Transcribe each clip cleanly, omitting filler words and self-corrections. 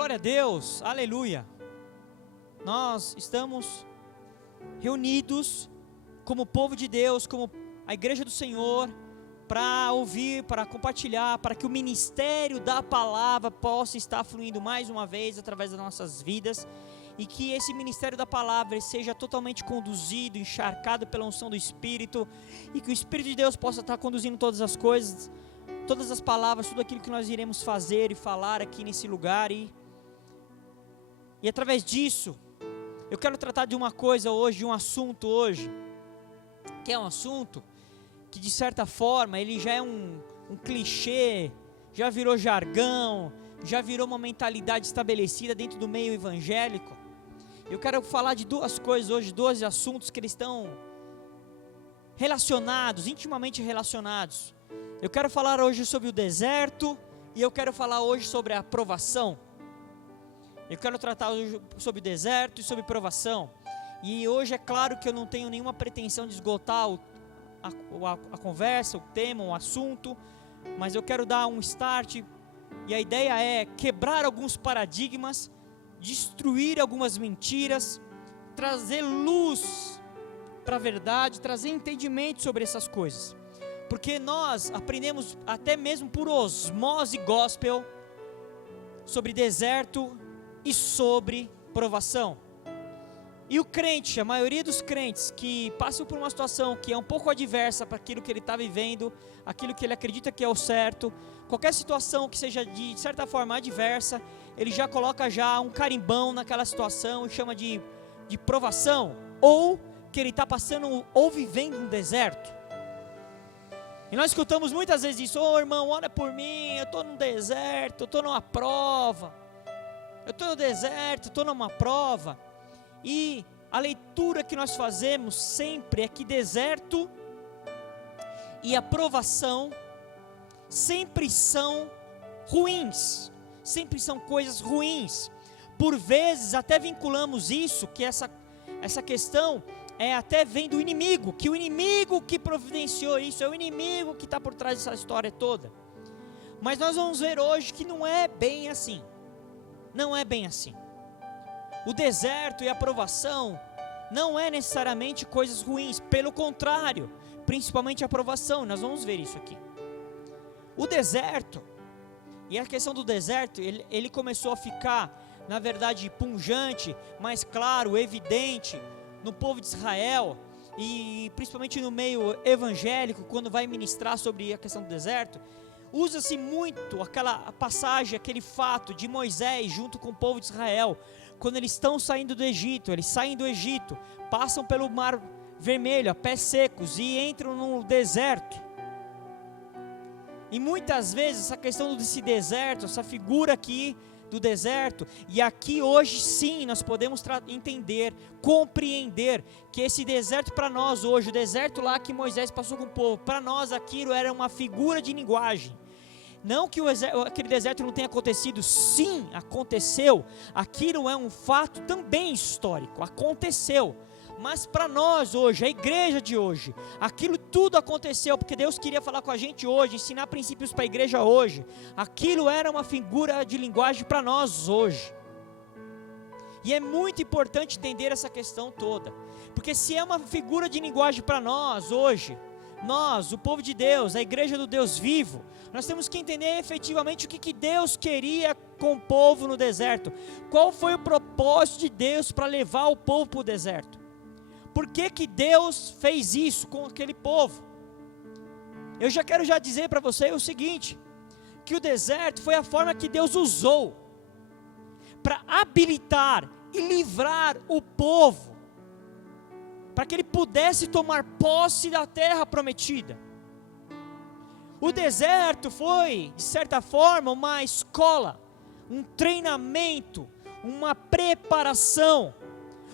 Glória a Deus, aleluia. Nós estamos reunidos como povo de Deus, como a igreja do Senhor, para ouvir, para compartilhar, para que o ministério da palavra possa estar fluindo mais uma vez através das nossas vidas, e que esse ministério da palavra seja totalmente conduzido, encharcado pela unção do Espírito, e que o Espírito de Deus possa estar conduzindo todas as coisas, todas as palavras, tudo aquilo que nós iremos fazer e falar aqui nesse lugar, e através disso, eu quero tratar de uma coisa hoje, de um assunto hoje, que é um assunto que de certa forma ele já é um clichê, já virou jargão, já virou uma mentalidade estabelecida dentro do meio evangélico. Eu quero falar de duas coisas hoje, 12 assuntos que eles estão relacionados, intimamente relacionados. Eu quero falar hoje sobre o deserto e eu quero falar hoje sobre a provação. Eu quero tratar hoje sobre o deserto e sobre provação. E hoje é claro que eu não tenho nenhuma pretensão de esgotar a conversa, o tema, o assunto, mas eu quero dar um start, e a ideia é quebrar alguns paradigmas, destruir algumas mentiras, trazer luz para a verdade, trazer entendimento sobre essas coisas, porque nós aprendemos até mesmo por osmose gospel sobre deserto e sobre provação. E o crente, a maioria dos crentes que passam por uma situação que é um pouco adversa para aquilo que ele está vivendo, aquilo que ele acredita que é o certo, qualquer situação que seja de certa forma adversa, ele já coloca já um carimbão naquela situação e chama de provação, ou que ele está passando ou vivendo um deserto. E nós escutamos muitas vezes isso: ô irmão, ora por mim, eu estou num deserto, eu estou numa prova, eu estou no deserto, estou numa prova. E a leitura que nós fazemos sempre é que deserto e a provação sempre são ruins, sempre são coisas ruins. Por vezes até vinculamos isso, que essa questão até vem do inimigo, que o inimigo que providenciou isso, é o inimigo que está por trás dessa história toda. Mas nós vamos ver hoje que não é bem assim, não é bem assim. O deserto e a provação não é necessariamente coisas ruins, pelo contrário, principalmente a provação, nós vamos ver isso aqui. O deserto, e a questão do deserto, ele começou a ficar, na verdade, pungente, mais claro, evidente, no povo de Israel, e principalmente no meio evangélico, quando vai ministrar sobre a questão do deserto. Usa-se muito aquela passagem, aquele fato de Moisés junto com o povo de Israel, quando eles estão saindo do Egito, eles saem do Egito, passam pelo Mar Vermelho, a pés secos, e entram no deserto. E muitas vezes essa questão desse deserto, essa figura aqui do deserto, e aqui hoje sim nós podemos entender, compreender, que esse deserto para nós hoje, o deserto lá que Moisés passou com o povo, para nós aquilo era uma figura de linguagem. Não que aquele deserto não tenha acontecido, sim, aconteceu, aquilo é um fato também histórico, aconteceu, mas para nós hoje, a igreja de hoje, aquilo tudo aconteceu, porque Deus queria falar com a gente hoje, ensinar princípios para a igreja hoje, aquilo era uma figura de linguagem para nós hoje, e é muito importante entender essa questão toda, porque se é uma figura de linguagem para nós hoje, nós, o povo de Deus, a igreja do Deus vivo, nós temos que entender efetivamente o que Deus queria com o povo no deserto. Qual foi o propósito de Deus para levar o povo para o deserto? Por que Deus fez isso com aquele povo? Eu já quero dizer para você o seguinte, que o deserto foi a forma que Deus usou para habilitar e livrar o povo, para que ele pudesse tomar posse da terra prometida. O deserto foi, de certa forma, uma escola, um treinamento, uma preparação.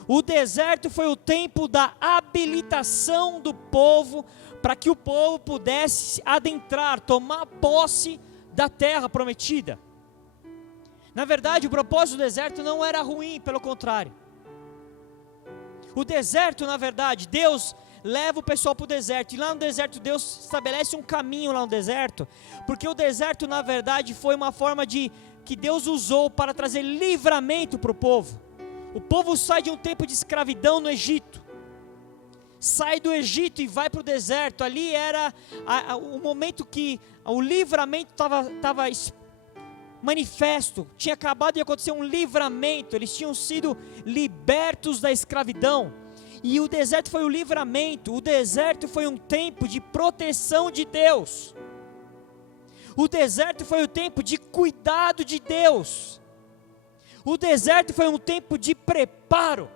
O deserto foi o tempo da habilitação do povo, para que o povo pudesse adentrar, tomar posse da terra prometida. Na verdade, o propósito do deserto não era ruim, pelo contrário. O deserto, na verdade, Deus leva o pessoal para o deserto, e lá no deserto Deus estabelece um caminho lá no deserto, porque o deserto, na verdade, foi uma forma de que Deus usou para trazer livramento para o povo. O povo sai de um tempo de escravidão no Egito, sai do Egito e vai para o deserto. Ali era o momento que o livramento estava manifesto, tinha acabado de acontecer um livramento, eles tinham sido libertos da escravidão, e o deserto foi o livramento. O deserto foi um tempo de proteção de Deus, o deserto foi o tempo de cuidado de Deus, o deserto foi um tempo de preparo.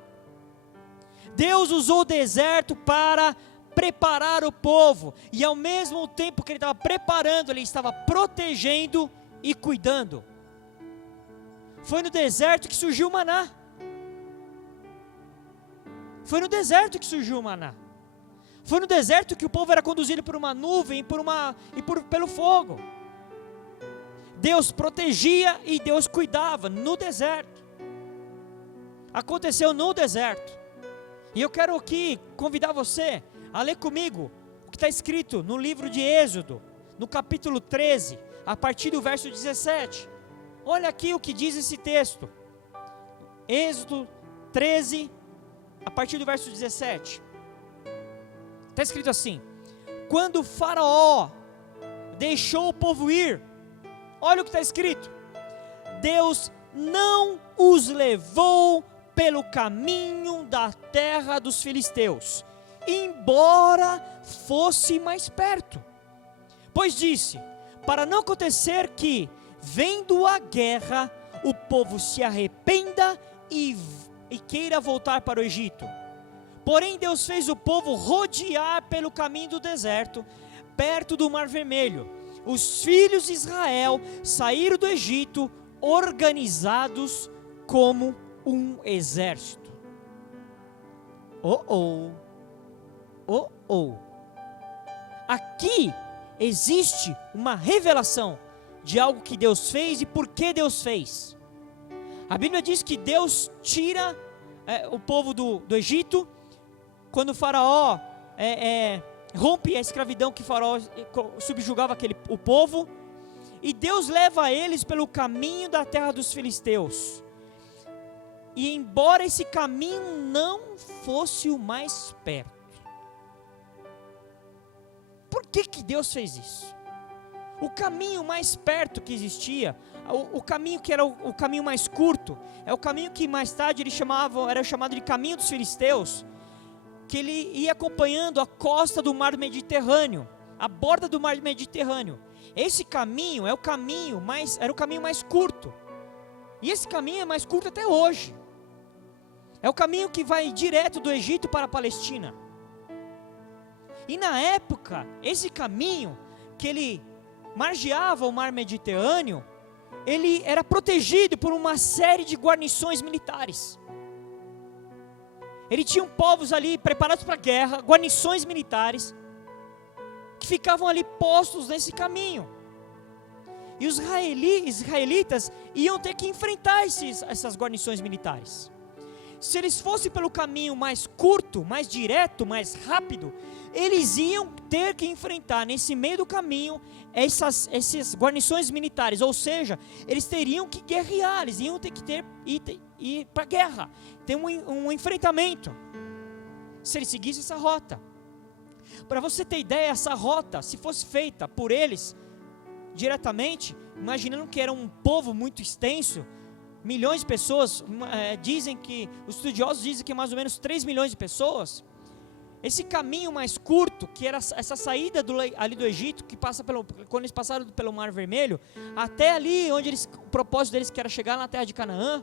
Deus usou o deserto para preparar o povo, e ao mesmo tempo que Ele estava preparando, Ele estava protegendo e cuidando. Foi no deserto que surgiu o maná. Foi no deserto que surgiu o maná. Foi no deserto que o povo era conduzido por uma nuvem pelo fogo. Deus protegia e Deus cuidava no deserto. Aconteceu no deserto. E eu quero aqui convidar você a ler comigo o que está escrito no livro de Êxodo, no capítulo 13, a partir do verso 17. Olha aqui o que diz esse texto. Êxodo 13, a partir do verso 17. Está escrito assim: quando o Faraó deixou o povo ir, olha o que está escrito: Deus não os levou pelo caminho da terra dos filisteus, embora fosse mais perto, pois disse: para não acontecer que, vendo a guerra, o povo se arrependa e queira voltar para o Egito. Porém Deus fez o povo rodear pelo caminho do deserto, perto do Mar Vermelho. Os filhos de Israel saíram do Egito organizados como um exército. Aqui existe uma revelação de algo que Deus fez e por que Deus fez. A Bíblia diz que Deus tira o povo do Egito, quando o Faraó rompe a escravidão que o Faraó subjugava o povo, e Deus leva eles pelo caminho da terra dos filisteus. E embora esse caminho não fosse o mais perto, por que Deus fez isso? O caminho mais perto que existia, o caminho que era o caminho mais curto, é o caminho que mais tarde era chamado de caminho dos filisteus, que ele ia acompanhando a costa do mar Mediterrâneo, a borda do mar Mediterrâneo. Esse caminho era o caminho mais curto, e esse caminho é mais curto até hoje. É o caminho que vai direto do Egito para a Palestina. E na época, esse caminho que ele margeava o mar Mediterrâneo, ele era protegido por uma série de guarnições militares. Ele tinha povos ali preparados para a guerra, guarnições militares, que ficavam ali postos nesse caminho. E os israelitas iam ter que enfrentar essas guarnições militares. Se eles fossem pelo caminho mais curto, mais direto, mais rápido, eles iam ter que enfrentar nesse meio do caminho essas guarnições militares, ou seja, eles teriam que guerrear, eles iam ter que ir para a guerra, ter um enfrentamento, se eles seguissem essa rota. Para você ter ideia, essa rota, se fosse feita por eles diretamente, imaginando que era um povo muito extenso, milhões de pessoas, os estudiosos dizem que mais ou menos 3 milhões de pessoas, esse caminho mais curto, que era essa saída ali do Egito, quando eles passaram pelo Mar Vermelho, até ali onde o propósito deles que era chegar na terra de Canaã,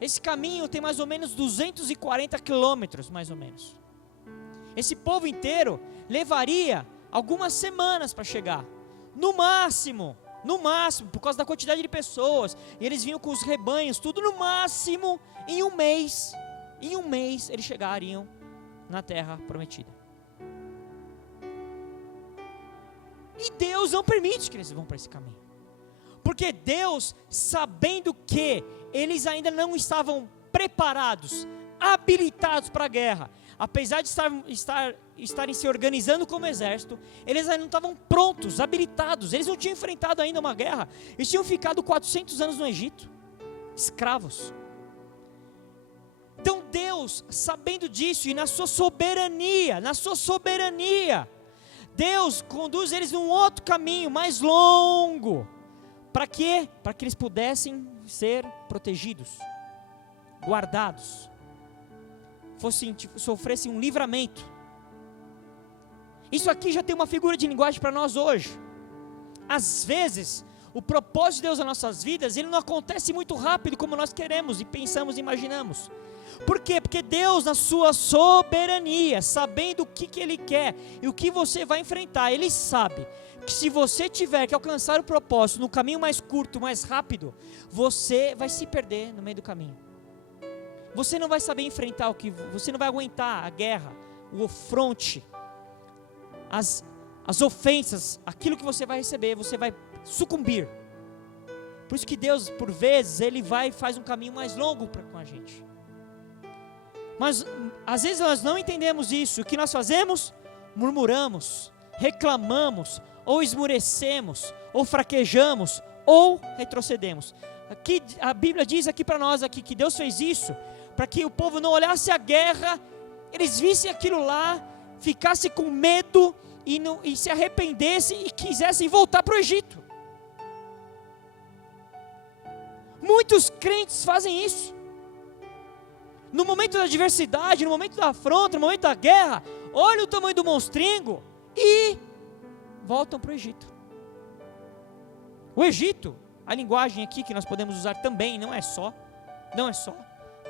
esse caminho tem mais ou menos 240 quilômetros, mais ou menos. Esse povo inteiro levaria algumas semanas para chegar, no máximo, por causa da quantidade de pessoas, e eles vinham com os rebanhos, tudo no máximo, em um mês eles chegariam na terra prometida. E Deus não permite que eles vão para esse caminho, porque Deus, sabendo que eles ainda não estavam preparados, habilitados para a guerra, apesar de estarem se organizando como exército, eles ainda não estavam prontos, habilitados, eles não tinham enfrentado ainda uma guerra, eles tinham ficado 400 anos no Egito, escravos. Então Deus, sabendo disso e na sua soberania, Deus conduz eles num outro caminho mais longo. Para quê? Para que eles pudessem ser protegidos, guardados, sofressem um livramento. Isso aqui já tem uma figura de linguagem para nós hoje. Às vezes, o propósito de Deus nas nossas vidas, ele não acontece muito rápido como nós queremos e pensamos e imaginamos. Por quê? Porque Deus, na sua soberania, sabendo o que Ele quer e o que você vai enfrentar, Ele sabe que se você tiver que alcançar o propósito no caminho mais curto, mais rápido, você vai se perder no meio do caminho. Você não vai saber enfrentar você não vai aguentar a guerra, o afronte, as ofensas, aquilo que você vai receber, você vai sucumbir. Por isso que Deus, por vezes, Ele vai e faz um caminho mais longo com a gente. Mas às vezes nós não entendemos isso. O que nós fazemos? Murmuramos, reclamamos, ou esmurecemos, ou fraquejamos, ou retrocedemos. Aqui, a Bíblia diz aqui para nós aqui, que Deus fez isso para que o povo não olhasse a guerra, eles vissem aquilo lá, ficassem com medo e se arrependessem e quisessem voltar para o Egito. Muitos crentes fazem isso. No momento da adversidade, no momento da afronta, no momento da guerra, olha o tamanho do monstrengo e voltam para o Egito. O Egito, a linguagem aqui que nós podemos usar também, não é só,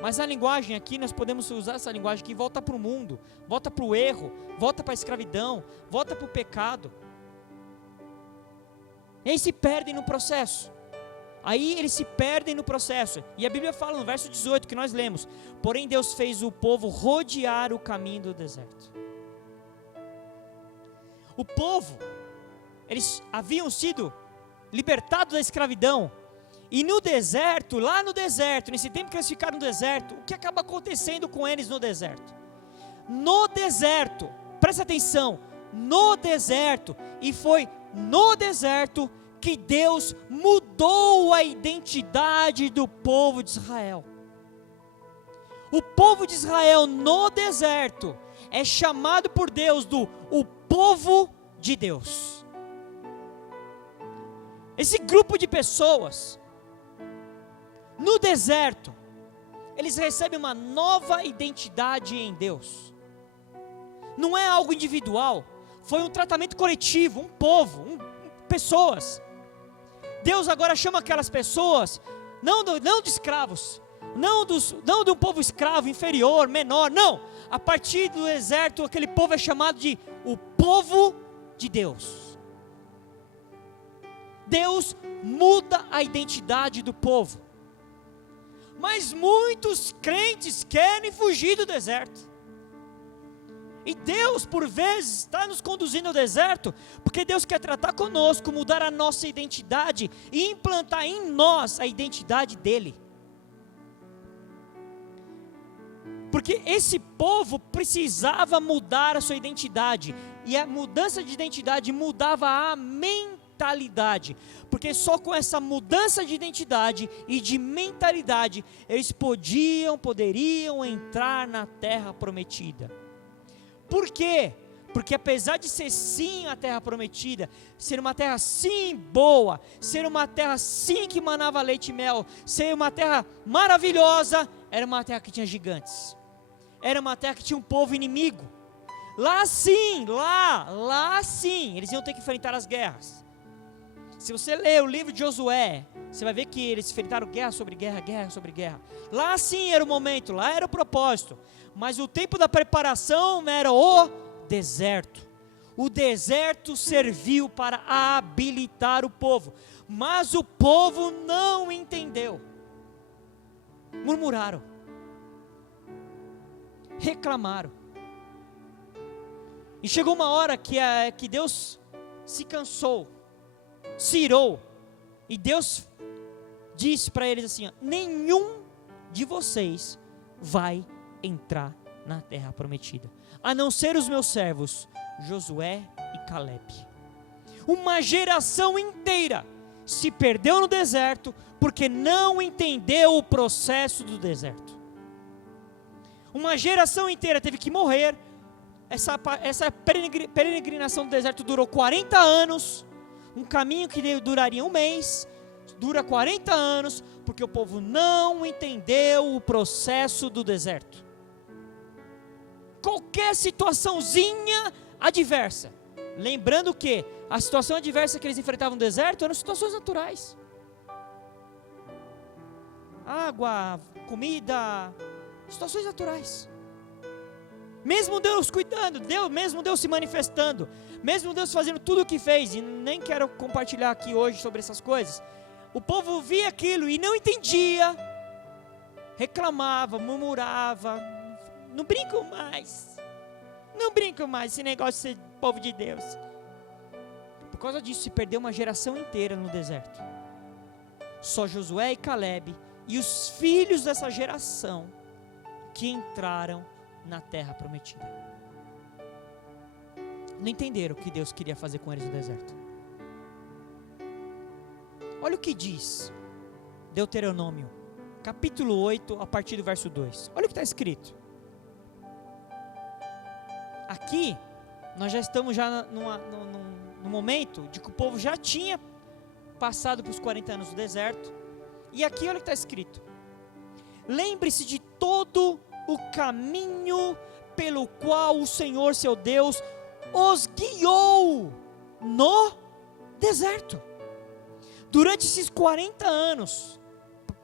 mas a linguagem aqui, nós podemos usar essa linguagem que volta para o mundo, volta para o erro, volta para a escravidão, volta para o pecado. E aí se perdem no processo. E a Bíblia fala no verso 18 que nós lemos: porém Deus fez o povo rodear o caminho do deserto. O povo, eles haviam sido libertados da escravidão, e no deserto, lá no deserto, nesse tempo que eles ficaram no deserto, o que acaba acontecendo com eles no deserto? No deserto, presta atenção, no deserto, e foi no deserto que Deus mudou a identidade do povo de Israel. O povo de Israel no deserto é chamado por Deus o povo de Deus. Esse grupo de pessoas, no deserto, eles recebem uma nova identidade em Deus. Não é algo individual, foi um tratamento coletivo, um povo, pessoas. Deus agora chama aquelas pessoas, não de escravos, não de um povo escravo, inferior, menor, não. A partir do deserto, aquele povo é chamado de o povo de Deus. Deus muda a identidade do povo. Mas muitos crentes querem fugir do deserto. E Deus, por vezes, está nos conduzindo ao deserto, porque Deus quer tratar conosco, mudar a nossa identidade e implantar em nós a identidade dEle. Porque esse povo precisava mudar a sua identidade, e a mudança de identidade mudava a mentalidade, porque só com essa mudança de identidade e de mentalidade, eles poderiam entrar na terra prometida. Por quê? Porque apesar de ser sim a terra prometida, ser uma terra sim boa, ser uma terra sim que manava leite e mel, ser uma terra maravilhosa, era uma terra que tinha gigantes, era uma terra que tinha um povo inimigo. Lá sim, eles iam ter que enfrentar as guerras. Se você ler o livro de Josué, você vai ver que eles enfrentaram guerra sobre guerra, guerra sobre guerra. Lá sim era o momento, lá era o propósito. Mas o tempo da preparação era o deserto. O deserto serviu para habilitar o povo. Mas o povo não entendeu. Murmuraram. Reclamaram. E chegou uma hora que Deus se cansou, se irou. E Deus disse para eles assim: nenhum de vocês vai entrar na terra prometida, a não ser os meus servos, Josué e Calebe. Uma geração inteira se perdeu no deserto, porque não entendeu o processo do deserto. Uma geração inteira teve que morrer. Essa peregrinação do deserto durou 40 anos, um caminho que duraria um mês, dura 40 anos, porque o povo não entendeu o processo do deserto. Qualquer situaçãozinha adversa, lembrando que a situação adversa que eles enfrentavam no deserto eram situações naturais. Água, comida, situações naturais. Mesmo Deus cuidando, mesmo Deus se manifestando, mesmo Deus fazendo tudo o que fez, e nem quero compartilhar aqui hoje sobre essas coisas, o povo via aquilo e não entendia, reclamava, murmurava, não brinco mais esse negócio de ser povo de Deus. Por causa disso se perdeu uma geração inteira no deserto. Só Josué e Calebe e os filhos dessa geração que entraram na terra prometida. Não entenderam o que Deus queria fazer com eles no deserto. Olha o que diz Deuteronômio, capítulo 8, a partir do verso 2. Olha o que está escrito. Aqui, nós já estamos no momento de que o povo já tinha passado por os 40 anos do deserto. E aqui olha o que está escrito. Lembre-se de todo o caminho pelo qual o Senhor seu Deus os guiou no deserto. Durante esses 40 anos.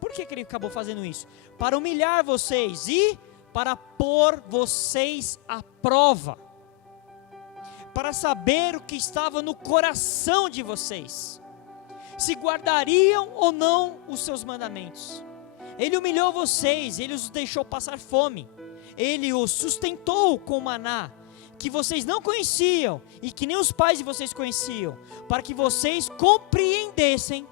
Por que ele acabou fazendo isso? Para humilhar vocês e para pôr vocês à prova. Para saber o que estava no coração de vocês. Se guardariam ou não os seus mandamentos. Ele humilhou vocês, ele os deixou passar fome. Ele os sustentou com maná, que vocês não conheciam e que nem os pais de vocês conheciam, para que vocês compreendessem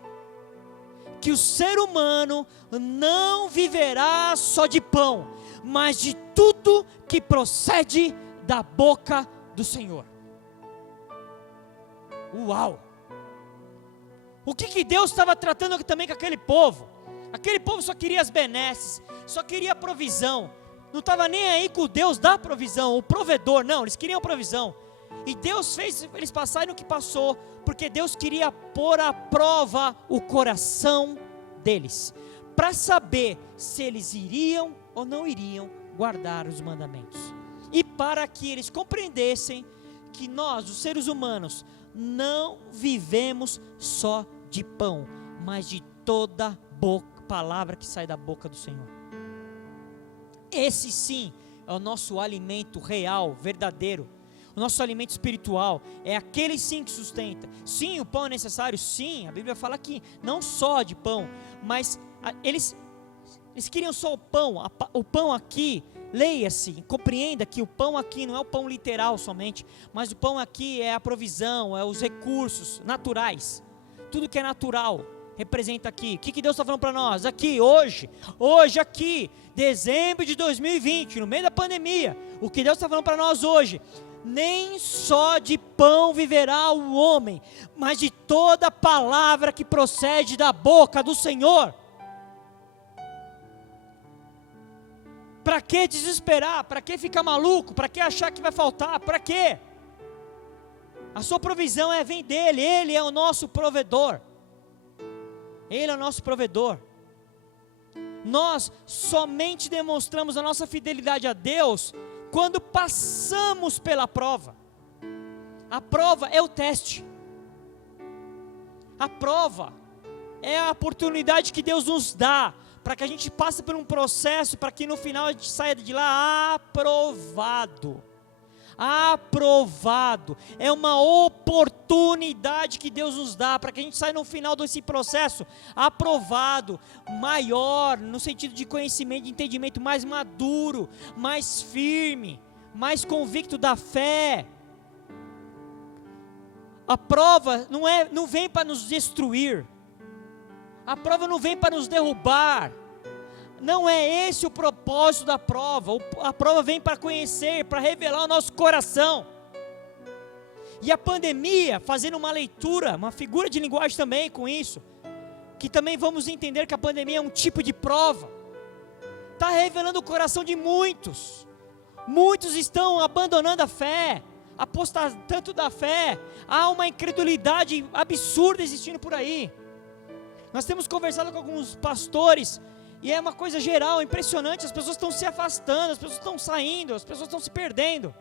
que o ser humano não viverá só de pão, mas de tudo que procede da boca do Senhor. Uau! O que Deus estava tratando também com aquele povo? Aquele povo só queria as benesses, só queria a provisão, não estava nem aí com o Deus da provisão, o provedor, não, eles queriam provisão. E Deus fez eles passarem o que passou, porque Deus queria pôr à prova o coração deles, para saber se eles iriam ou não iriam guardar os mandamentos. E para que eles compreendessem que nós, os seres humanos, não vivemos só de pão, mas de toda palavra que sai da boca do Senhor. Esse sim é o nosso alimento real, verdadeiro. O nosso alimento espiritual é aquele sim que sustenta. Sim, o pão é necessário, sim, a Bíblia fala aqui, não só de pão, mas eles queriam só o pão aqui, leia-se, compreenda que o pão aqui não é o pão literal somente, mas o pão aqui é a provisão, é os recursos naturais, tudo que é natural, representa aqui. O que Deus está falando para nós? Aqui, hoje aqui, dezembro de 2020, no meio da pandemia, o que Deus está falando para nós hoje? Nem só de pão viverá o homem, mas de toda palavra que procede da boca do Senhor. Para que desesperar? Para que ficar maluco? Para que achar que vai faltar? Para quê? A sua provisão vem dele, ele é o nosso provedor. Ele é o nosso provedor. Nós somente demonstramos a nossa fidelidade a Deus quando passamos pela prova. A prova é o teste. A prova é a oportunidade que Deus nos dá para que a gente passe por um processo, para que no final a gente saia de lá aprovado. Aprovado. É uma oportunidade que Deus nos dá para que a gente saia no final desse processo aprovado, maior, no sentido de conhecimento, de entendimento, mais maduro, mais firme, mais convicto da fé. A prova não vem para nos destruir. A prova não vem para nos derrubar. Não é esse o propósito da prova. A prova vem para conhecer, para revelar o nosso coração. E a pandemia, fazendo uma leitura, uma figura de linguagem também com isso, que também vamos entender que a pandemia é um tipo de prova, está revelando o coração de muitos. Muitos estão abandonando a fé, apostatando da fé. Há uma incredulidade absurda existindo por aí. Nós temos conversado com alguns pastores, e é uma coisa geral, impressionante. As pessoas estão se afastando, as pessoas estão saindo, as pessoas estão se perdendo.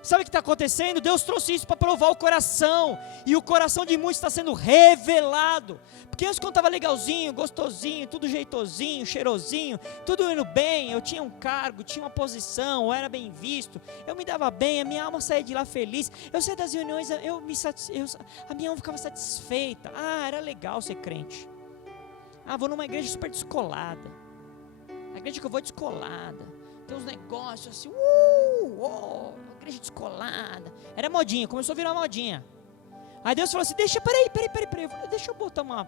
Sabe o que está acontecendo? Deus trouxe isso para provar o coração, e o coração de muitos está sendo revelado. Porque antes, quando estava legalzinho, gostosinho, tudo jeitosinho, cheirosinho, tudo indo bem, eu tinha um cargo, tinha uma posição, eu era bem visto, eu me dava bem, a minha alma saía de lá feliz, eu saía das reuniões, a minha alma ficava satisfeita. Era legal ser crente. Vou numa igreja super descolada, a igreja que eu vou é descolada, tem uns negócios assim, igreja descolada, era modinha, começou a virar modinha. Aí Deus falou assim, peraí, deixa eu botar uma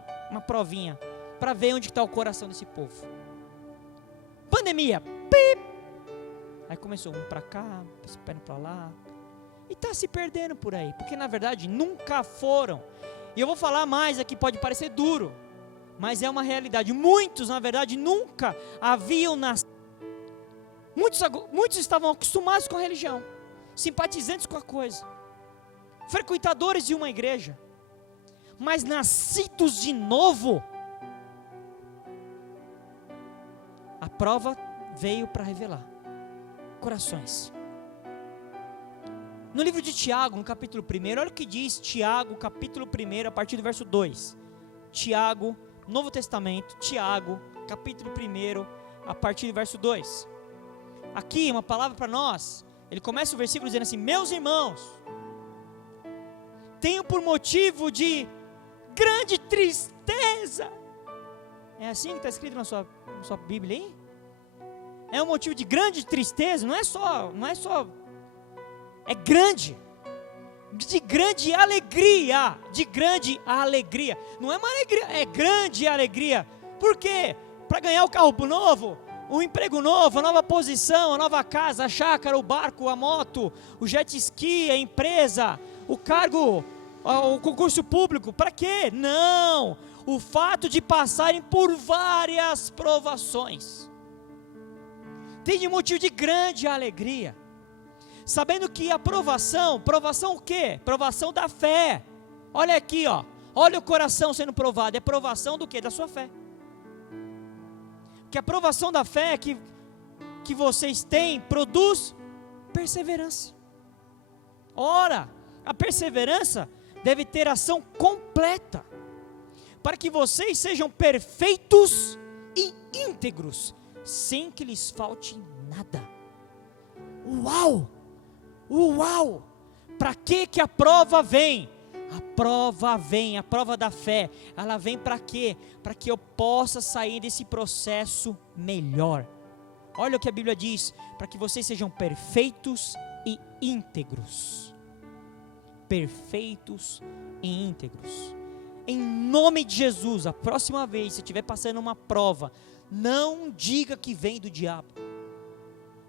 provinha, para ver onde está o coração desse povo. Pandemia, aí começou um para cá, perto para lá, e está se perdendo por aí, porque na verdade nunca foram, e eu vou falar mais aqui, pode parecer duro, mas é uma realidade. Muitos, na verdade, nunca haviam nascido. Muitos estavam acostumados com a religião, simpatizantes com a coisa, frequentadores de uma igreja, mas nascidos de novo. A prova veio para revelar corações. No livro de Tiago, no capítulo 1, olha o que diz Tiago, capítulo 1, a partir do verso 2. Tiago, Novo Testamento, Tiago, capítulo 1, a partir do verso 2. Aqui, uma palavra para nós. Ele começa o versículo dizendo assim: meus irmãos, tenho por motivo de grande tristeza. É assim que está escrito na sua Bíblia aí? É um motivo de grande tristeza, não é só, é grande, de grande alegria, não é uma alegria, é grande alegria. Por quê? Para ganhar o carro novo, o emprego novo, a nova posição, a nova casa, a chácara, o barco, a moto, o jet ski, a empresa, o cargo, o concurso público. Para quê? Não, o fato de passarem por várias provações tem de motivo de grande alegria, sabendo que a provação o quê? Provação da fé. Olha aqui, olha o coração sendo provado, é provação do quê? Da sua fé. Que a provação da fé que vocês têm produz perseverança. Ora, a perseverança deve ter ação completa, para que vocês sejam perfeitos e íntegros, sem que lhes falte nada. Uau! Para que a prova vem? A prova da fé, ela vem para quê? Para que eu possa sair desse processo melhor. Olha o que a Bíblia diz: para que vocês sejam perfeitos e íntegros. Perfeitos e íntegros. Em nome de Jesus, a próxima vez que estiver passando uma prova, não diga que vem do diabo,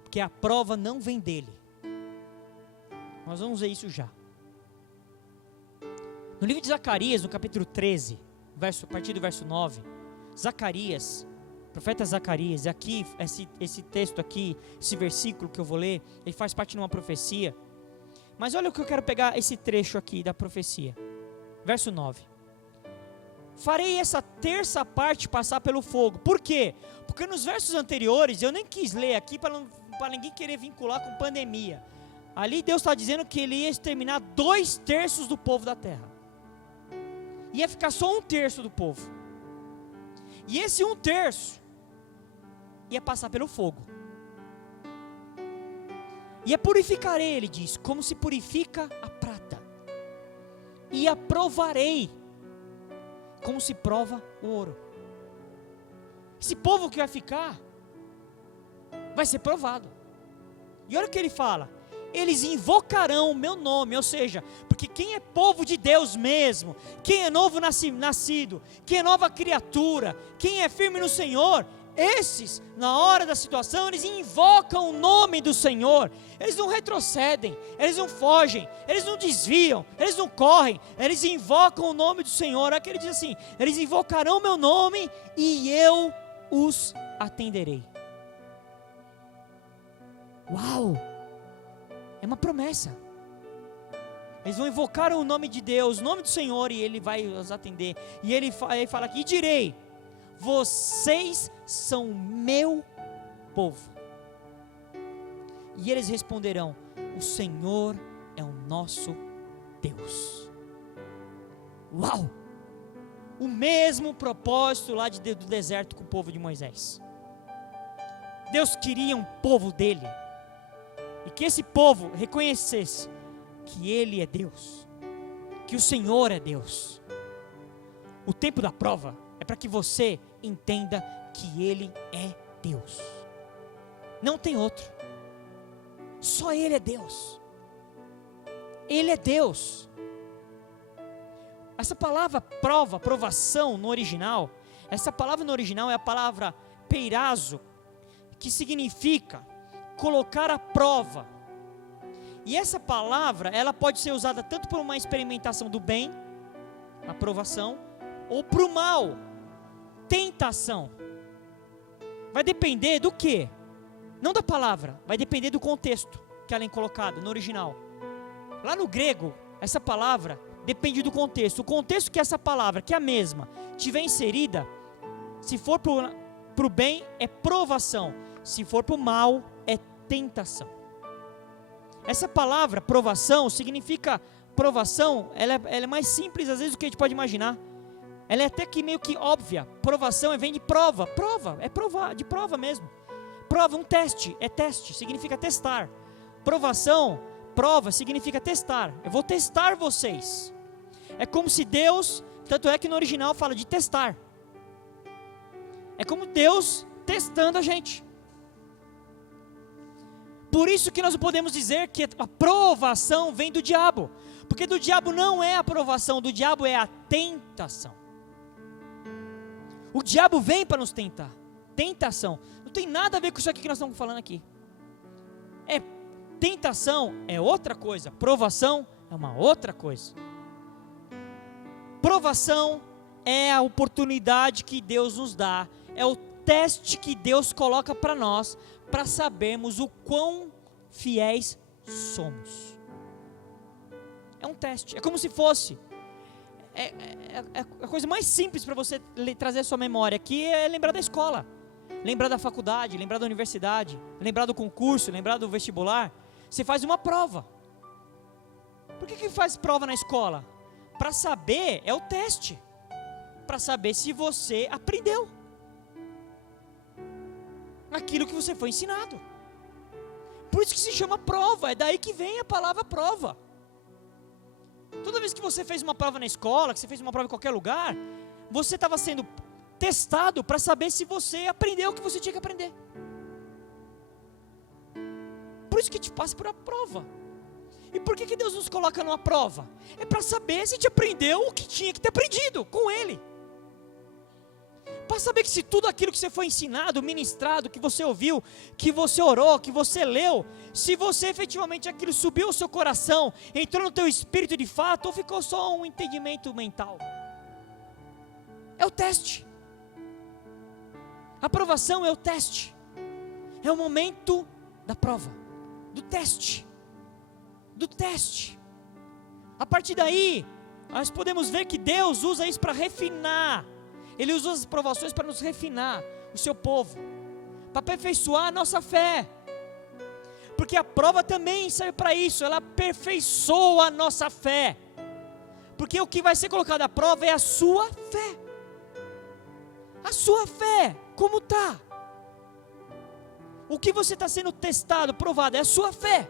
porque a prova não vem dele. Nós vamos ver isso já. No livro de Zacarias, no capítulo 13, a partir do verso 9, Zacarias, profeta Zacarias, e aqui, esse texto aqui, esse versículo que eu vou ler, ele faz parte de uma profecia. Mas olha o que eu quero pegar esse trecho aqui da profecia. Verso 9. Farei essa terça parte passar pelo fogo. Por quê? Porque nos versos anteriores, eu nem quis ler aqui para ninguém querer vincular com pandemia. Ali Deus está dizendo que Ele ia exterminar 2/3 do povo da terra. Ia ficar só 1/3 do povo. E esse 1/3 ia passar pelo fogo. E a purificarei, ele diz, como se purifica a prata. E a provarei, como se prova o ouro. Esse povo que vai ficar, vai ser provado. E olha o que ele fala: eles invocarão o meu nome, ou seja, porque quem é povo de Deus mesmo, quem é novo nascido, quem é nova criatura, quem é firme no Senhor, esses, na hora da situação, eles invocam o nome do Senhor, eles não retrocedem, eles não fogem, eles não desviam, eles não correm, eles invocam o nome do Senhor. Aqui ele diz assim: eles invocarão o meu nome e eu os atenderei. Uau! É uma promessa. Eles vão invocar o nome de Deus, o nome do Senhor, e Ele vai os atender. E ele fala aqui: e direi, vocês são meu povo. E eles responderão: o Senhor é o nosso Deus. Uau! O mesmo propósito lá do deserto com o povo de Moisés. Deus queria um povo dele, e que esse povo reconhecesse que Ele é Deus, que o Senhor é Deus. O tempo da prova é para que você entenda que Ele é Deus, não tem outro, só Ele é Deus, Ele é Deus. Essa palavra prova, provação no original, essa palavra no original é a palavra peirazo, que significa colocar à prova. E essa palavra, ela pode ser usada tanto por uma experimentação do bem, aprovação, ou para o mal, tentação. Vai depender do quê? Não da palavra, vai depender do contexto que ela é colocada no original. Lá no grego, essa palavra depende do contexto. O contexto que essa palavra, que é a mesma, tiver inserida, se for para o bem, é provação. Se for para o mal, é tentação. Essa palavra provação significa provação, ela é mais simples às vezes do que a gente pode imaginar. Ela é até que meio que óbvia. Provação vem de prova, é provar, de prova mesmo. Prova, um teste, é teste, significa testar. Provação, prova, significa testar. Eu vou testar vocês. É como se Deus, tanto é que no original fala de testar. É como Deus testando a gente. Por isso que nós podemos dizer que a provação vem do diabo, porque do diabo não é a provação, do diabo é a tentação. O diabo vem para nos tentar, tentação, não tem nada a ver com isso aqui que nós estamos falando aqui. Tentação é outra coisa, provação é uma outra coisa. Provação é a oportunidade que Deus nos dá, é o teste que Deus coloca para nós, para sabermos o quão fiéis somos. É um teste, é como se fosse, a coisa mais simples para você trazer a sua memória aqui é lembrar da escola, lembrar da faculdade, lembrar da universidade, lembrar do concurso, lembrar do vestibular. Você faz uma prova. Por que faz prova na escola? Para saber, é o teste, para saber se você aprendeu aquilo que você foi ensinado. Por isso que se chama prova, é daí que vem a palavra prova. Toda vez que você fez uma prova na escola, que você fez uma prova em qualquer lugar, você estava sendo testado para saber se você aprendeu o que você tinha que aprender. Por isso que te passa por a prova. E por que Deus nos coloca numa prova? É para saber se a gente aprendeu o que tinha que ter aprendido com Ele. Para saber que se tudo aquilo que você foi ensinado, ministrado, que você ouviu, que você orou, que você leu, se você efetivamente aquilo subiu ao seu coração, entrou no teu espírito de fato, ou ficou só um entendimento mental. É o teste. A aprovação é o teste. É o momento da prova, do teste. Do teste. A partir daí, nós podemos ver que Deus usa isso para refinar. Ele usa as provações para nos refinar, o seu povo, para aperfeiçoar a nossa fé. Porque a prova também serve para isso, ela aperfeiçoa a nossa fé. Porque o que vai ser colocado à prova é a sua fé. A sua fé, como está? O que você está sendo testado, provado, é a sua fé.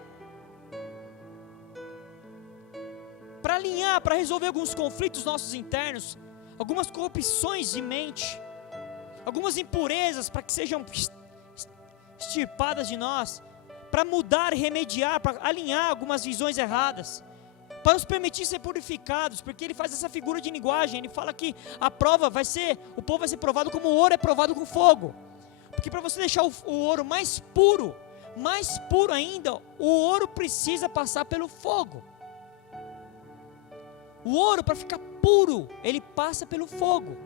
Para alinhar, para resolver alguns conflitos nossos internos, algumas corrupções de mente, algumas impurezas para que sejam extirpadas de nós, para mudar, remediar, para alinhar algumas visões erradas, para nos permitir ser purificados, porque ele faz essa figura de linguagem. Ele fala que a prova vai ser, o povo vai ser provado como o ouro é provado com fogo, porque para você deixar o ouro mais puro ainda, o ouro precisa passar pelo fogo. O ouro, para ficar puro, ele passa pelo fogo.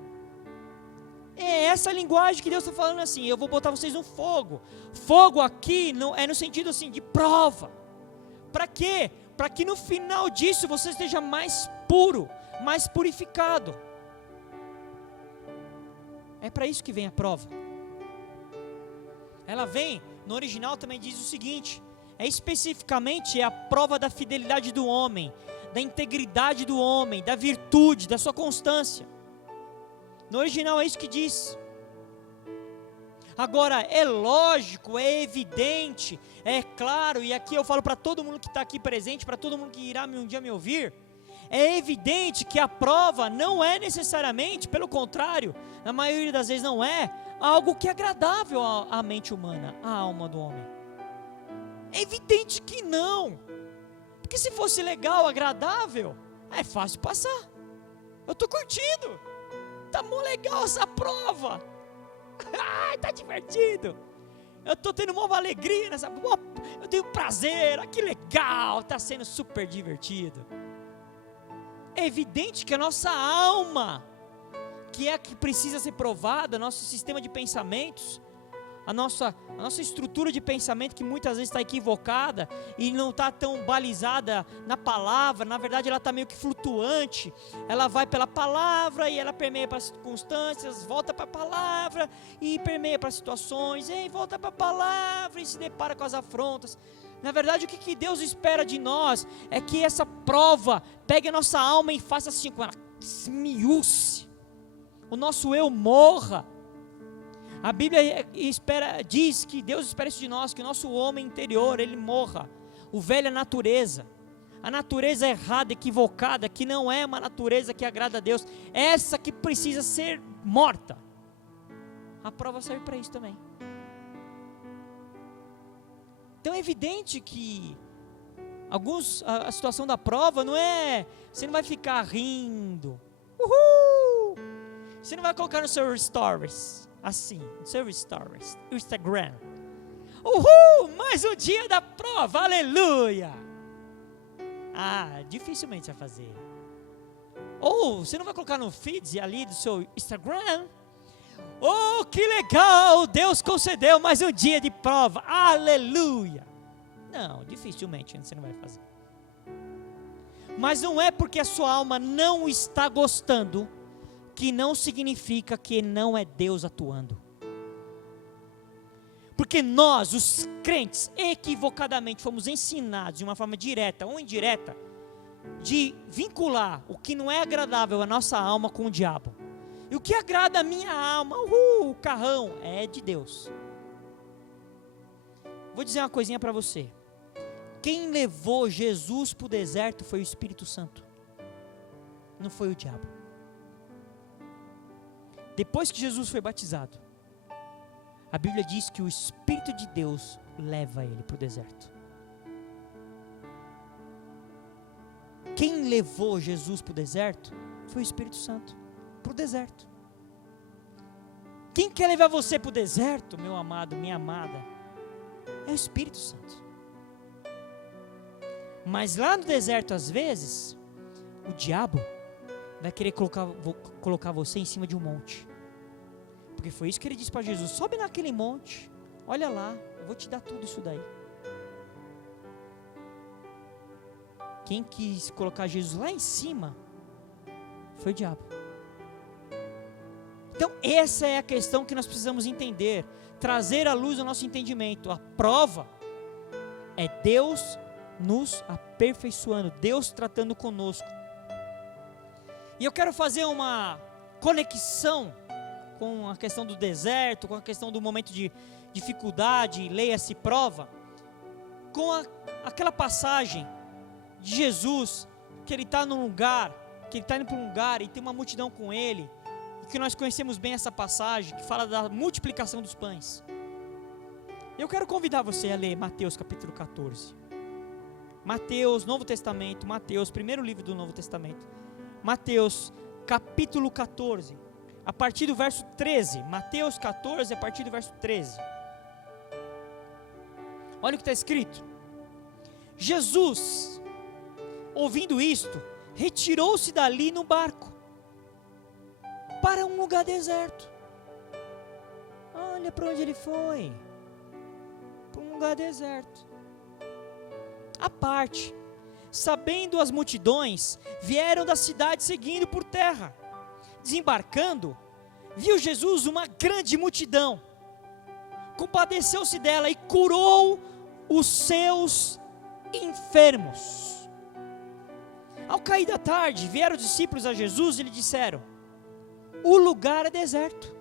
É essa linguagem que Deus está falando assim: eu vou botar vocês no fogo. Fogo aqui não é no sentido assim de prova. Para quê? Para que no final disso você esteja mais puro, mais purificado. É para isso que vem a prova. Ela vem, no original também diz o seguinte: especificamente a prova da fidelidade do homem, da integridade do homem, da virtude, da sua constância. No original é isso que diz. Agora, é lógico, é evidente, é claro, e aqui eu falo para todo mundo que está aqui presente, para todo mundo que irá um dia me ouvir, é evidente que a prova não é necessariamente, pelo contrário, na maioria das vezes não é, algo que é agradável à mente humana, à alma do homem. É evidente que não, porque se fosse legal, agradável, é fácil passar. Eu estou curtindo, está muito legal essa prova. Ai, tá divertido. Eu estou tendo uma alegria nessa. Eu tenho prazer. Que legal. Está sendo super divertido. É evidente que a nossa alma, que é a que precisa ser provada, nosso sistema de pensamentos, a nossa estrutura de pensamento, que muitas vezes está equivocada e não está tão balizada na palavra. Na verdade ela está meio que flutuante. Ela vai pela palavra e ela permeia para as circunstâncias, volta para a palavra e permeia para as situações, e volta para a palavra e se depara com as afrontas. Na verdade, o que Deus espera de nós é que essa prova pegue a nossa alma e faça assim com ela, esmiúce, o nosso eu morra. A Bíblia diz que Deus espera isso de nós, que o nosso homem interior, ele morra, o velho é natureza, a natureza errada, equivocada, que não é uma natureza que agrada a Deus, essa que precisa ser morta. A prova serve para isso também. Então é evidente que a situação da prova não é, você não vai ficar rindo, uhul, você não vai colocar no seu stories, assim, no seu stories, Instagram, uhul, mais um dia da prova, aleluia. Dificilmente vai fazer. Ou você não vai colocar no feed ali do seu Instagram, oh, que legal, Deus concedeu mais um dia de prova, aleluia. Não, dificilmente você não vai fazer. Mas não é porque a sua alma não está gostando, que não significa que não é Deus atuando. Porque nós, os crentes, equivocadamente fomos ensinados de uma forma direta ou indireta, de vincular o que não é agradável à nossa alma com o diabo. E o que agrada a minha alma, o carrão, é de Deus. Vou dizer uma coisinha para você. Quem levou Jesus para o deserto foi o Espírito Santo. Não foi o diabo. Depois que Jesus foi batizado, a Bíblia diz que o Espírito de Deus leva ele para o deserto. Quem levou Jesus para o deserto foi o Espírito Santo. Para o deserto. Quem quer levar você para o deserto, meu amado, minha amada, é o Espírito Santo. Mas lá no deserto, às vezes, o diabo vai querer colocar você em cima de um monte. Porque foi isso que ele disse para Jesus: sobe naquele monte, olha lá, eu vou te dar tudo isso daí. Quem quis colocar Jesus lá em cima foi o diabo. Então essa é a questão que nós precisamos entender, trazer à luz o nosso entendimento. A prova é Deus nos aperfeiçoando, Deus tratando conosco. E eu quero fazer uma conexão com a questão do deserto, com a questão do momento de dificuldade, leia-se prova, com aquela passagem de Jesus, que ele está num lugar, que ele está indo para um lugar e tem uma multidão com ele, e que nós conhecemos bem essa passagem, que fala da multiplicação dos pães. Eu quero convidar você a ler Mateus capítulo 14. Mateus, Novo Testamento, Mateus, primeiro livro do Novo Testamento. Mateus capítulo 14, a partir do verso 13. Mateus 14, a partir do verso 13. Olha o que está escrito. Jesus, ouvindo isto, retirou-se dali no barco, para um lugar deserto. Olha para onde ele foi. Para um lugar deserto. À parte, sabendo as multidões, vieram da cidade seguindo por terra. Desembarcando, viu Jesus uma grande multidão. Compadeceu-se dela e curou os seus enfermos. Ao cair da tarde, vieram os discípulos a Jesus e lhe disseram: o lugar é deserto,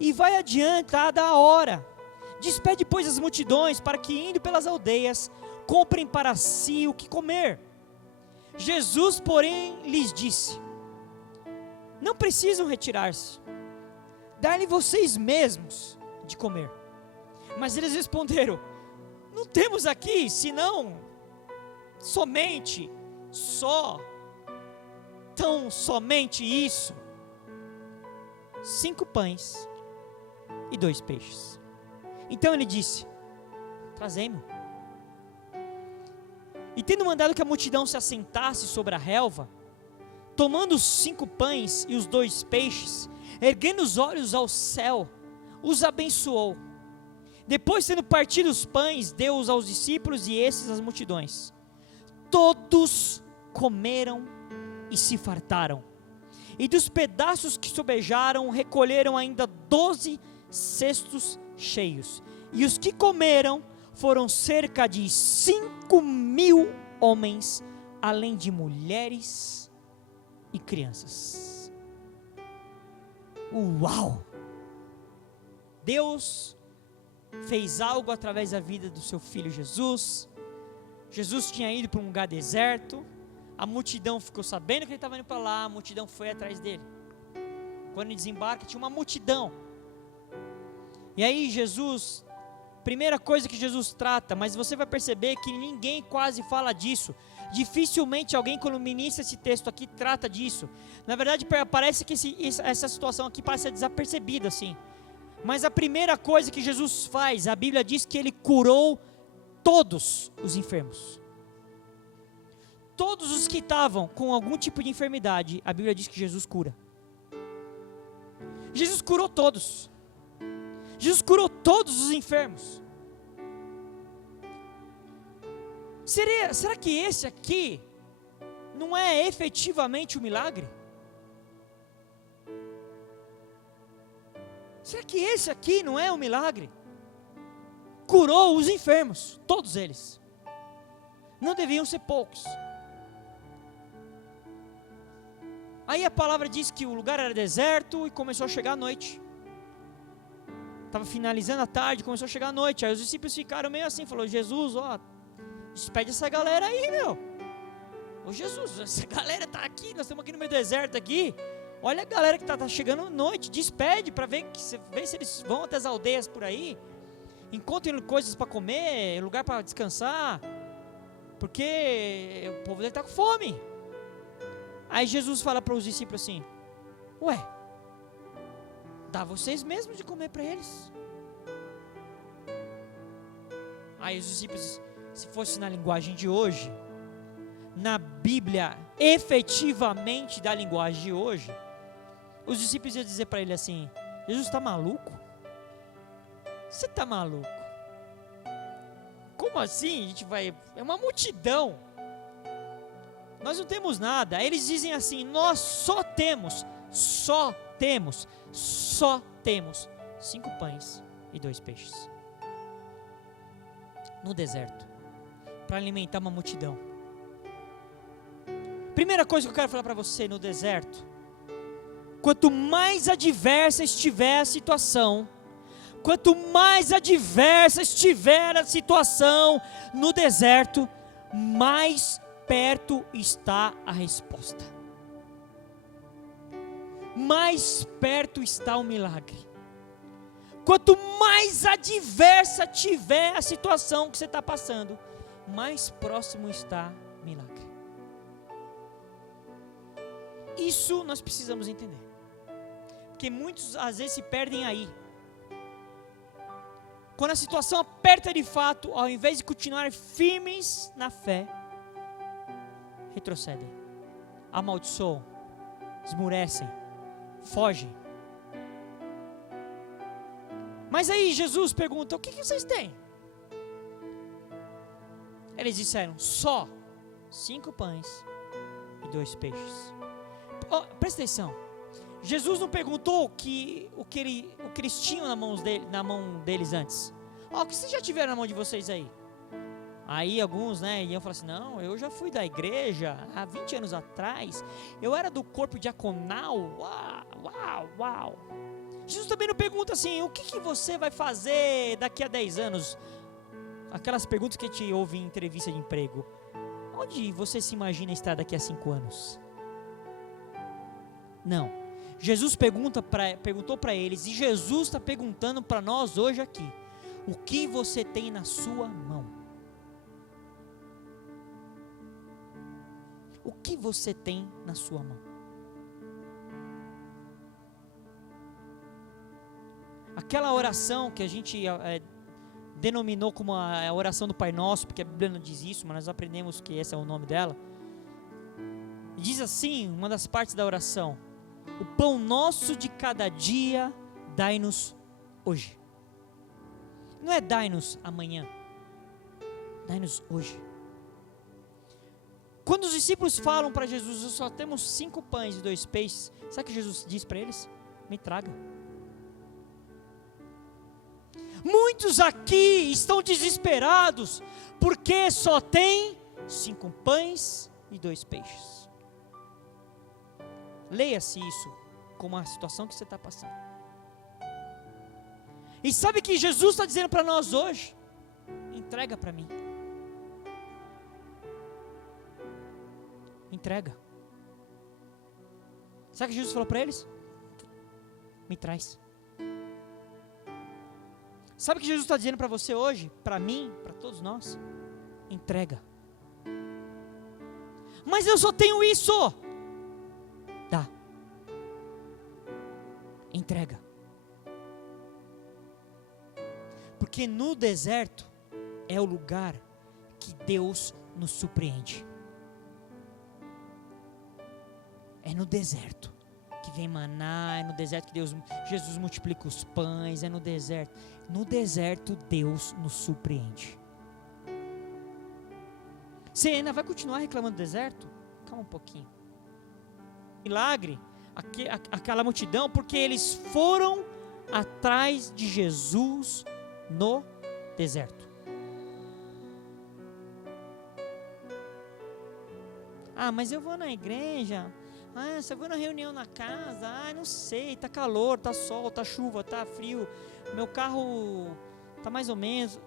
e vai adiantada a hora. Despede, pois, as multidões, para que, indo pelas aldeias, comprem para si o que comer. Jesus, porém, lhes disse: não precisam retirar-se, dá-lhe vocês mesmos de comer. Mas eles responderam: não temos aqui, senão somente isso, 5 pães e 2 peixes. Então ele disse: trazei-mo. E tendo mandado que a multidão se assentasse sobre a relva, tomando os 5 pães e os 2 peixes, erguendo os olhos ao céu, os abençoou. Depois, tendo partido os pães, deu-os aos discípulos e esses às multidões. Todos comeram e se fartaram. E dos pedaços que sobejaram, recolheram ainda 12 cestos cheios. E os que comeram foram cerca de 5.000 homens, além de mulheres e crianças. Uau! Deus fez algo através da vida do seu filho Jesus. Jesus tinha ido para um lugar deserto. A multidão ficou sabendo que ele estava indo para lá. A multidão foi atrás dele. Quando ele desembarca, tinha uma multidão. E aí Jesus, primeira coisa que Jesus trata, mas você vai perceber que ninguém quase fala disso. Dificilmente alguém, quando ministra esse texto aqui, trata disso. Na verdade, parece que essa situação aqui passa desapercebida assim. Mas a primeira coisa que Jesus faz, a Bíblia diz que ele curou todos os enfermos. Todos os que estavam com algum tipo de enfermidade, a Bíblia diz que Jesus cura. Jesus curou todos. Jesus curou todos os enfermos. Será que esse aqui não é efetivamente um milagre? Será que esse aqui não é um milagre? Curou os enfermos, todos eles. Não deviam ser poucos. Aí a palavra diz que o lugar era deserto e começou a chegar a noite. Estava finalizando a tarde, começou a chegar a noite. Aí os discípulos ficaram meio assim, falou: Jesus, ó, despede essa galera aí, meu. Ô Jesus, essa galera está aqui, nós estamos aqui no meio do deserto aqui. Olha a galera que está chegando à noite, despede para ver se eles vão até as aldeias por aí. Encontrem coisas para comer, lugar para descansar, porque o povo dele está com fome. Aí Jesus fala para os discípulos assim: ué, dá vocês mesmos de comer para eles. Aí os discípulos, se fosse na linguagem de hoje, na Bíblia, efetivamente da linguagem de hoje, os discípulos iam dizer para ele assim: Jesus, está maluco? Você está maluco? Como assim? A gente vai... É uma multidão. Nós não temos nada. Aí eles dizem assim: nós só temos 5 pães e 2 peixes. No deserto. Para alimentar uma multidão. Primeira coisa que eu quero falar para você no deserto: quanto mais adversa estiver a situação, quanto mais adversa estiver a situação no deserto, mais perto está a resposta. Mais perto está o milagre. Quanto mais adversa tiver a situação que você está passando, mais próximo está o milagre. Isso nós precisamos entender. Porque muitos às vezes se perdem aí. Quando a situação aperta de fato, ao invés de continuar firmes na fé, retrocedem, amaldiçoam, esmurecem, fogem. Mas aí Jesus pergunta: o que vocês têm? Eles disseram: só 5 pães e 2 peixes. Presta atenção, Jesus não perguntou o que eles tinham na mão deles antes. O que vocês já tiveram na mão de vocês aí? Aí alguns, iam falar assim: não, eu já fui da igreja há 20 anos atrás, eu era do corpo diaconal, uau. Jesus também não pergunta assim: o que você vai fazer daqui a 10 anos? Aquelas perguntas que a gente ouve em entrevista de emprego. Onde você se imagina estar daqui a 5 anos? Não. Jesus perguntou para eles, e Jesus está perguntando para nós hoje aqui: o que você tem na sua mão? O que você tem na sua mão? Aquela oração que a gente denominou como a oração do Pai Nosso, porque a Bíblia não diz isso, mas nós aprendemos que esse é o nome dela. Diz assim, uma das partes da oração: o pão nosso de cada dia, dai-nos hoje. Não é dai-nos amanhã, dai-nos hoje. Quando os discípulos falam para Jesus: nós só temos 5 pães e 2 peixes, sabe o que Jesus diz para eles? Me traga. Muitos aqui estão desesperados, porque só tem 5 pães e 2 peixes. Leia-se isso como a situação que você está passando. E sabe o que Jesus está dizendo para nós hoje? Entrega para mim. Entrega. Sabe o que Jesus falou para eles? Me traz. Sabe o que Jesus está dizendo para você hoje? Para mim, para todos nós? Entrega. Mas eu só tenho isso. Dá. Entrega. Porque no deserto é o lugar que Deus nos surpreende. É no deserto que vem maná, é no deserto que Jesus multiplica os pães, é no deserto. No deserto Deus nos surpreende. Você ainda vai continuar reclamando do deserto? Calma um pouquinho. Milagre, aquela multidão, porque eles foram atrás de Jesus no deserto. Mas eu vou na igreja. Se eu vou na reunião na casa. Não sei, tá calor, tá sol, tá chuva, tá frio. Meu carro tá mais ou menos.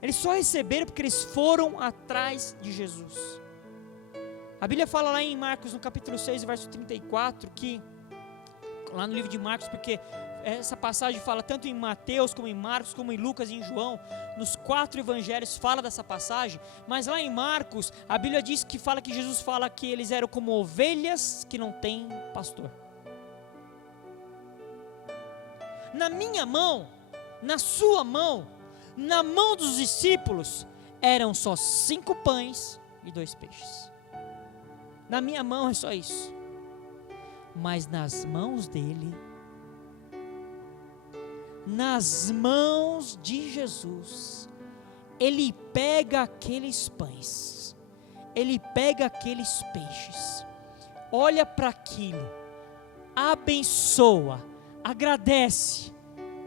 Eles só receberam porque eles foram atrás de Jesus. A Bíblia fala lá em Marcos, no capítulo 6, verso 34, que, lá no livro de Marcos, porque essa passagem fala tanto em Mateus, como em Marcos, como em Lucas e em João, nos 4 evangelhos fala dessa passagem, mas lá em Marcos, a Bíblia diz que fala que Jesus fala que eles eram como ovelhas que não têm pastor. Na minha mão, na sua mão, na mão dos discípulos, eram só 5 pães e 2 peixes. Na minha mão é só isso. Mas nas mãos dele, nas mãos de Jesus, ele pega aqueles pães, ele pega aqueles peixes, olha para aquilo, abençoa, agradece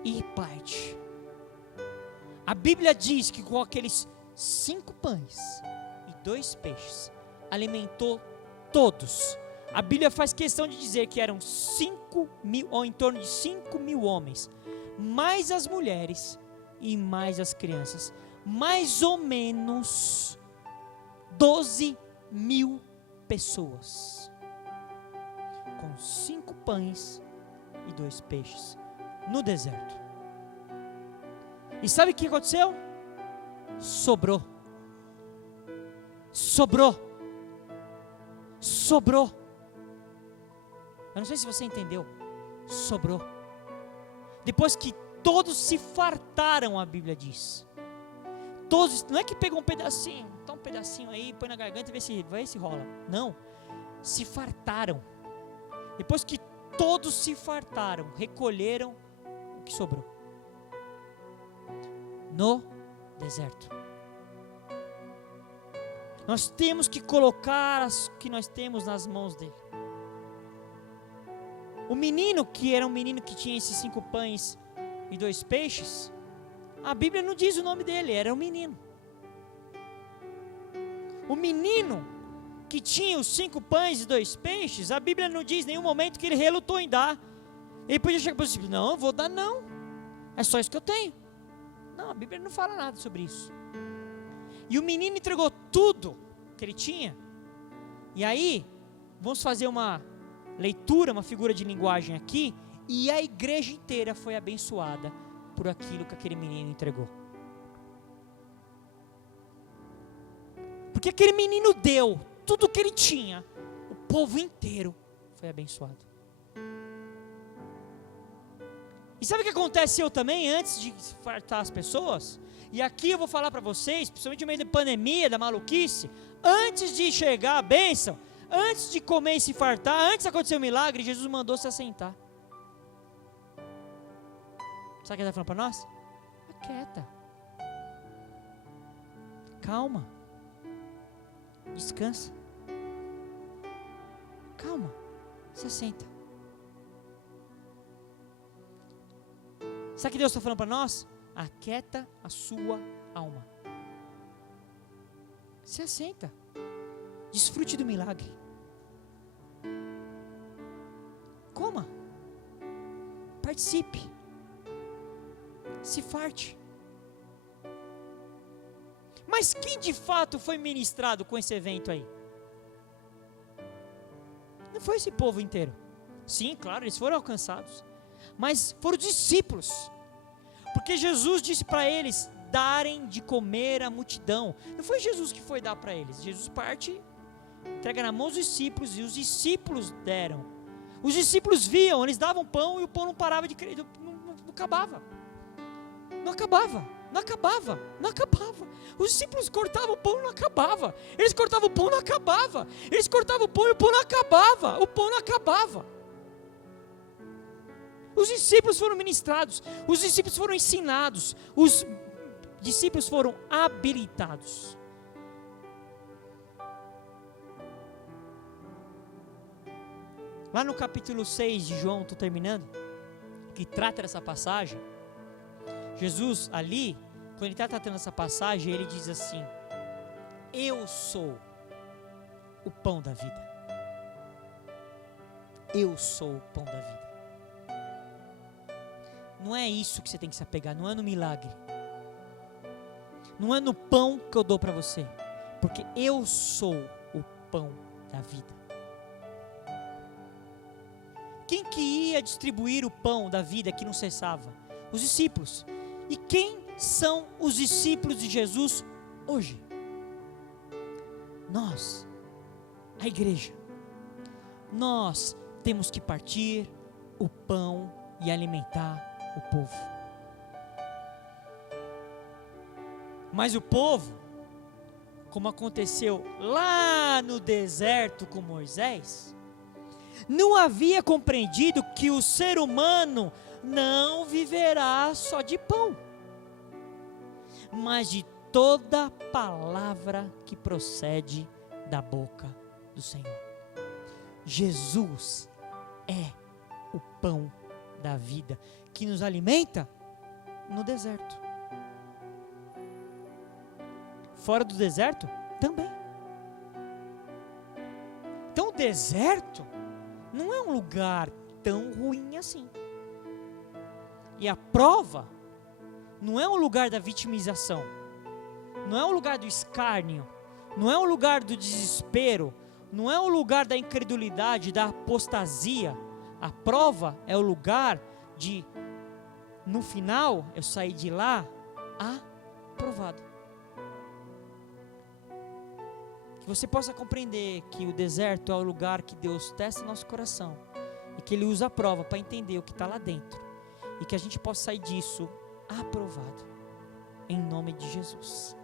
e parte. A Bíblia diz que com aqueles 5 pães e 2 peixes, alimentou todos. A Bíblia faz questão de dizer que eram 5.000, ou em torno de 5.000 homens, mais as mulheres e mais as crianças, mais ou menos 12.000 pessoas, com 5 pães e 2 peixes no deserto. E sabe o que aconteceu? Sobrou. Eu não sei se você entendeu. Sobrou. Depois que todos se fartaram, a Bíblia diz. Todos, não é que pegou um pedacinho, tá um pedacinho aí, põe na garganta e vê se rola. Não, se fartaram. Depois que todos se fartaram, recolheram o que sobrou. No deserto. Nós temos que colocar o que nós temos nas mãos dele. O menino, que era um menino que tinha esses 5 pães e 2 peixes, a Bíblia não diz o nome dele, era um menino. O menino que tinha os 5 pães e 2 peixes, a Bíblia não diz em nenhum momento que ele relutou em dar. Ele podia chegar para os discípulos: não, eu vou dar não, é só isso que eu tenho. Não, a Bíblia não fala nada sobre isso. E o menino entregou tudo que ele tinha. E aí, vamos fazer uma leitura, uma figura de linguagem aqui, e a igreja inteira foi abençoada por aquilo que aquele menino entregou. Porque aquele menino deu tudo o que ele tinha, o povo inteiro foi abençoado. E sabe o que aconteceu também antes de fartar as pessoas? E aqui eu vou falar para vocês, principalmente no meio da pandemia, da maluquice, antes de chegar a bênção, antes de comer e se fartar, antes de acontecer o milagre, Jesus mandou se assentar. Sabe o que ele está falando para nós? Aquieta. Calma. Descansa. Calma. Se assenta. Sabe o que Deus está falando para nós? Aquieta a sua alma. Se assenta. Desfrute do milagre. Coma. Participe. Se farte. Mas quem de fato foi ministrado com esse evento aí? Não foi esse povo inteiro. Sim, claro, eles foram alcançados. Mas foram os discípulos. Porque Jesus disse para eles darem de comer à multidão. Não foi Jesus que foi dar para eles. Jesus parte, entrega na mão dos discípulos e os discípulos deram. Os discípulos viam, eles davam pão e o pão não parava de crescer, não acabava. Não acabava, não acabava, não acabava. Os discípulos cortavam o pão e não acabava. Eles cortavam o pão e não acabava. Eles cortavam o pão e o pão não acabava. O pão não acabava. Os discípulos foram ministrados, os discípulos foram ensinados, os discípulos foram habilitados. Lá no capítulo 6 de João, estou terminando, que trata dessa passagem, Jesus ali, quando ele está tratando essa passagem, ele diz assim: eu sou o pão da vida. Eu sou o pão da vida. Não é isso que você tem que se apegar, não é no milagre, não é no pão que eu dou para você, porque eu sou o pão da vida. Quem que ia distribuir o pão da vida que não cessava? Os discípulos. E quem são os discípulos de Jesus hoje? Nós, a igreja. Nós temos que partir o pão e alimentar o povo. Mas o povo, como aconteceu lá no deserto com Moisés, não havia compreendido que o ser humano não viverá só de pão, mas de toda palavra que procede da boca do Senhor. Jesus é o pão da vida, que nos alimenta no deserto. Fora do deserto, também. Então o deserto não é um lugar tão ruim assim. E a prova não é um lugar da vitimização, não é um lugar do escárnio, não é um lugar do desespero, não é um lugar da incredulidade, da apostasia, A prova é o lugar de, no final, eu sair de lá aprovado. Que você possa compreender que o deserto é o lugar que Deus testa nosso coração e que Ele usa a prova para entender o que está lá dentro e que a gente possa sair disso aprovado, em nome de Jesus.